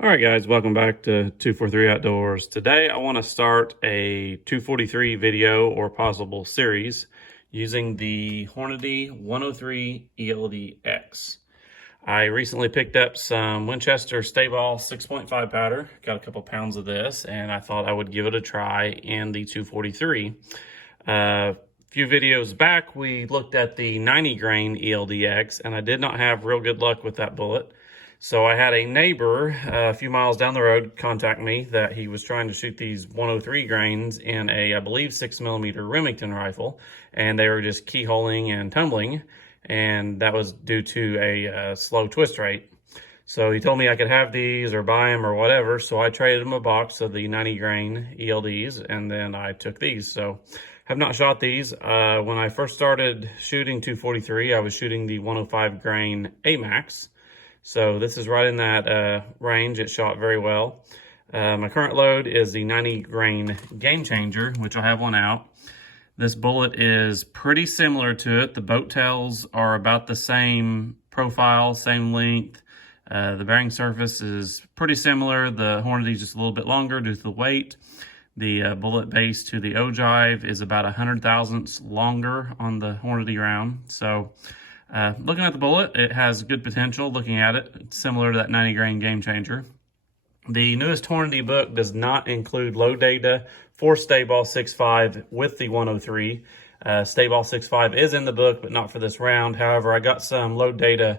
All right, guys, welcome back to 243 Outdoors. Today, I want to start a 243 video or possible series using the Hornady 103 ELD-X. I recently picked up some Winchester StaBALL 6.5 powder, got a couple pounds of this, and I thought I would give it a try in the 243. A few videos back, we looked at the 90 grain ELD-X, and I did not have real good luck with that bullet. So I had a neighbor a few miles down the road contact me that he was trying to shoot these 103 grains in a, I believe, 6mm Remington rifle, and they were just keyholing and tumbling, and that was due to a slow twist rate. So he told me I could have these or buy them or whatever, so I traded him a box of the 90 grain ELDs, and then I took these. So have not shot these. When I first started shooting 243, I was shooting the 105 grain AMAX. So this is right in that range. It shot very well. My current load is the 90 grain Game Changer, which I have one out. This bullet is pretty similar to it. The boat tails are about the same profile, same length. The bearing surface is pretty similar. The Hornady is just a little bit longer due to the weight. The bullet base to the ogive is about 100 thousandths longer on the Hornady round. So looking at the bullet, it has good potential. Looking at it, it's similar to that 90 grain Game Changer. The newest Hornady book does not include load data for StaBALL 6.5 with the 103. StaBALL 6.5 is in the book, but not for this round. However, I got some load data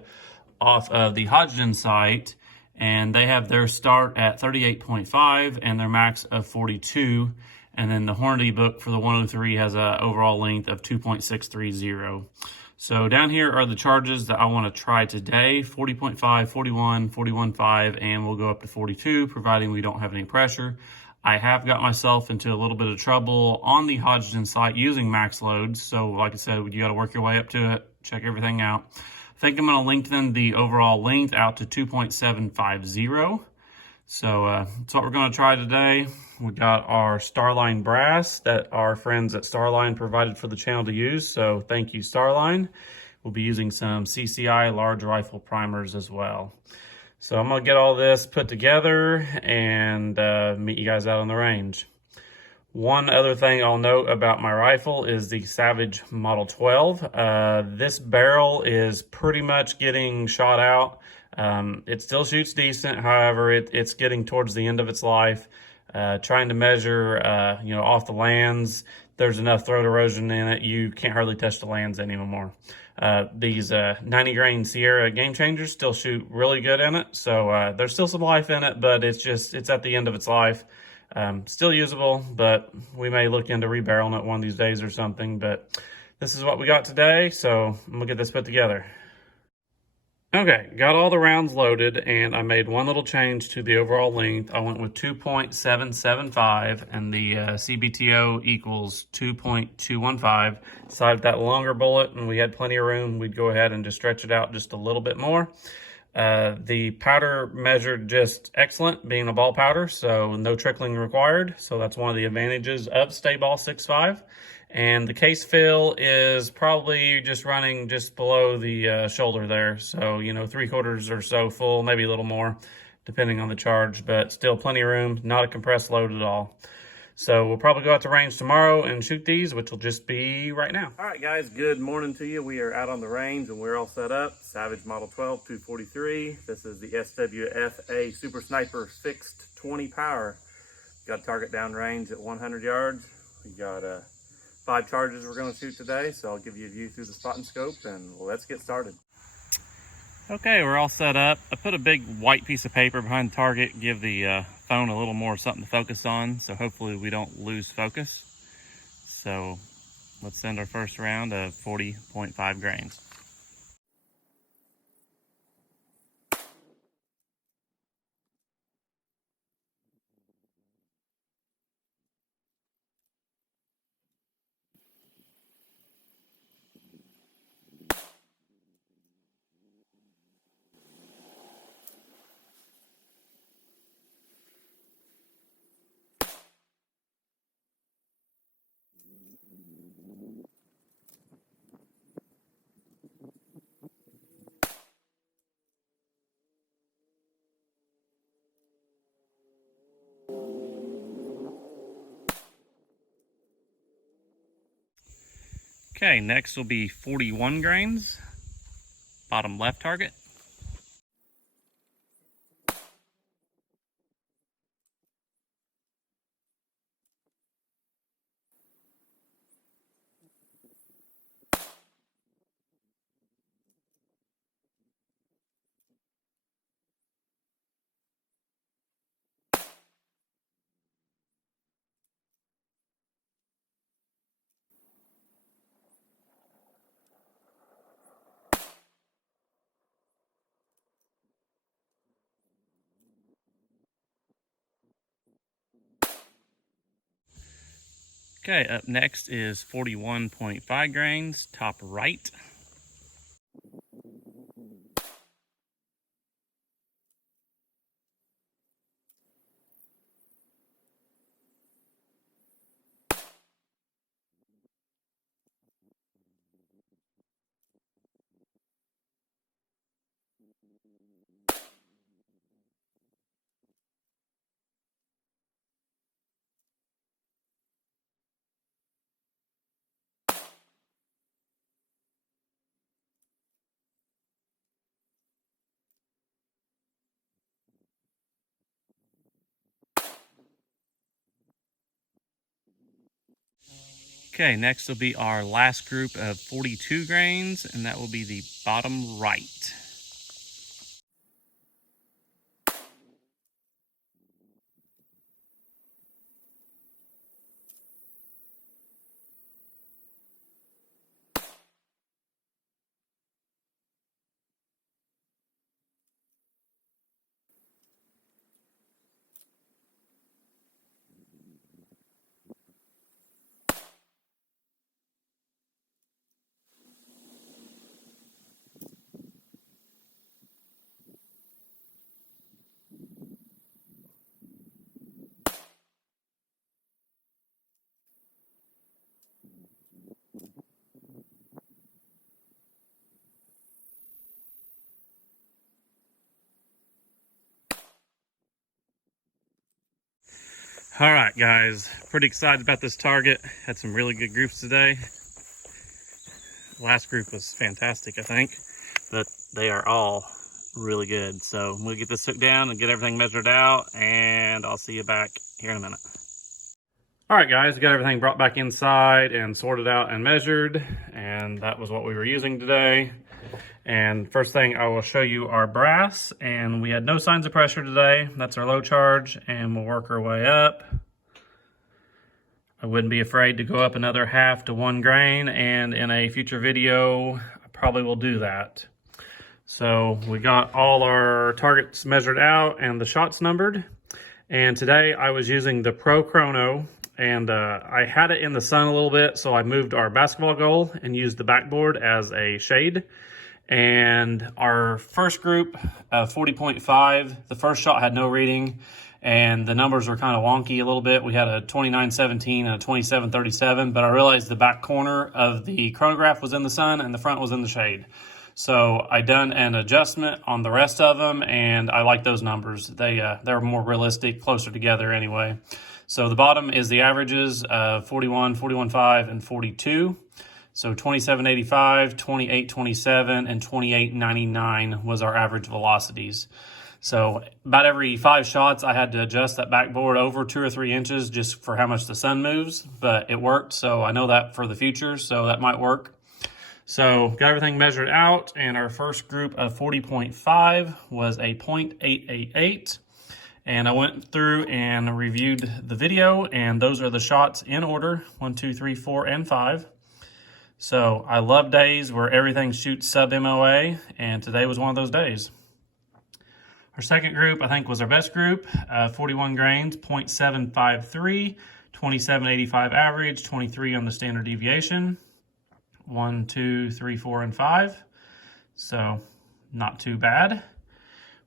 off of the Hodgdon site, and they have their start at 38.5 and their max of 42. And then the Hornady book for the 103 has an overall length of 2.630. So down here are the charges that I want to try today: 40.5, 41, 41.5, and we'll go up to 42, providing we don't have any pressure. I have got myself into a little bit of trouble on the Hodgdon site using max loads. So like I said, you got to work your way up to it, check everything out. I think I'm going to lengthen the overall length out to 2.750. So that's what we're going to try today. We got our Starline Brass that our friends at Starline provided for the channel to use. So thank you, Starline. We'll be using some CCI large rifle primers as well. So I'm going to get all this put together and meet you guys out on the range. One other thing I'll note about my rifle is the Savage Model 12. This barrel is pretty much getting shot out. It still shoots decent. However, it's getting towards the end of its life. Trying to measure, off the lands, there's enough throat erosion in it, you can't hardly touch the lands anymore. These 90 grain Sierra Game Changers still shoot really good in it. So there's still some life in it, but it's at the end of its life. Still usable, but we may look into rebarreling it one of these days or something. But this is what we got today, so I'm gonna get this put together. Okay, got all the rounds loaded, and I made one little change to the overall length. I went with 2.775, and the CBTO equals 2.215. Decided that longer bullet, and we had plenty of room, we'd go ahead and just stretch it out just a little bit more. The powder measured just excellent, being a ball powder, so no trickling required. So that's one of the advantages of StaBALL 6.5. And the case fill is probably just running just below the shoulder there. So, 3/4 or so full, maybe a little more, depending on the charge, but still plenty of room, not a compressed load at all. So we'll probably go out to range tomorrow and shoot these, which will just be right now. All right, guys, good morning to you. We are out on the range and we're all set up. Savage Model 12, 243. This is the SWFA Super Sniper fixed 20 power. Got a target down range at 100 yards. We got 5 charges we're going to shoot today, so I'll give you a view through the spotting scope and let's get started. Okay, we're all set up. I put a big white piece of paper behind the target, give the phone a little more something to focus on, so hopefully we don't lose focus. So let's send our first round of 40.5 grains. Okay, next will be 41 grains, bottom left target. Okay, up next is 41.5 grains, top right. Okay, next will be our last group of 42 grains, and that will be the bottom right. All right, guys, pretty excited about this target. Had some really good groups today. Last group was fantastic, I think, but they are all really good. So we'll get this hooked down and get everything measured out, and I'll see you back here in a minute. All right, guys, got everything brought back inside and sorted out and measured, and that was what we were using today. And first thing, I will show you our brass, and we had no signs of pressure today. That's our low charge, and we'll work our way up. I wouldn't be afraid to go up another half to 1 grain, and in a future video, I probably will do that. So we got all our targets measured out and the shots numbered. And today I was using the Pro Chrono, and I had it in the sun a little bit, so I moved our basketball goal and used the backboard as a shade. And our first group, 40.5, the first shot had no reading, and the numbers were kind of wonky a little bit. We had a 29.17 and a 27.37, but I realized the back corner of the chronograph was in the sun and the front was in the shade. So I done an adjustment on the rest of them, and I like those numbers. They're more realistic, closer together anyway. So the bottom is the averages of 41, 41.5, and 42. So 27.85, 28.27, and 28.99 was our average velocities. So about every 5 shots, I had to adjust that backboard over 2 or 3 inches just for how much the sun moves, but it worked. So I know that for the future, so that might work. So got everything measured out, and our first group of 40.5 was a 0.888. And I went through and reviewed the video, and those are the shots in order, 1, 2, 3, 4, and 5. So I love days where everything shoots sub MOA, and today was one of those days. Our second group, I think, was our best group, 41 grains, 0.753, 27.85 average, 23 on the standard deviation, 1, 2, 3, 4, and 5. So not too bad.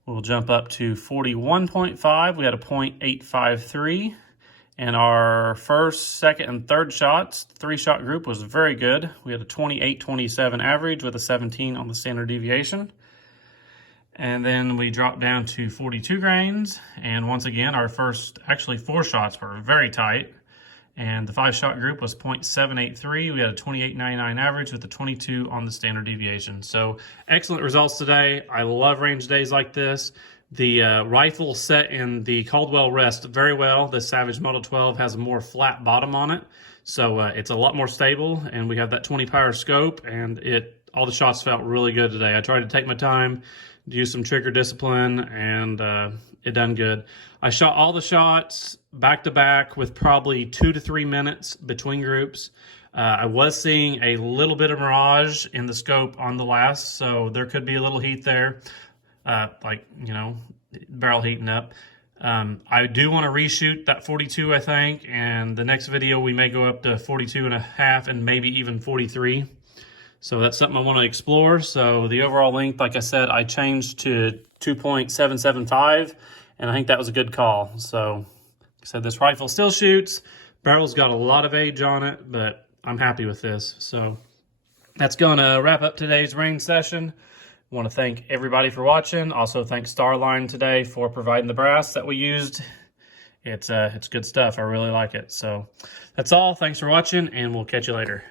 We'll jump up to 41.5. We had a 0.853. And our first, second, and third shots, 3-shot group was very good. We had a 28.27 average with a 17 on the standard deviation. And then we dropped down to 42 grains. And once again, our first, actually 4 shots were very tight. And the 5-shot group was 0.783. We had a 28.99 average with a 22 on the standard deviation. So excellent results today. I love range days like this. The rifle set in the Caldwell rest very well. The Savage Model 12 has a more flat bottom on it, so it's a lot more stable, and we have that 20 power scope, and all the shots felt really good today. I tried to take my time, use some trigger discipline, and it done good. I shot all the shots back to back with probably 2 to 3 minutes between groups. I was seeing a little bit of mirage in the scope on the last, so there could be a little heat there. Barrel heating up. I do want to reshoot that 42, I think, and the next video we may go up to 42.5 and maybe even 43. So that's something I want to explore. So the overall length, like I said, I changed to 2.775, and I think that was a good call. So like I said, this rifle still shoots. Barrel's got a lot of age on it, but I'm happy with this. So that's going to wrap up today's range session. I want to thank everybody for watching. Also thank Starline today for providing the brass that we used. It's good stuff. I really like it. So that's all. Thanks for watching, and we'll catch you later.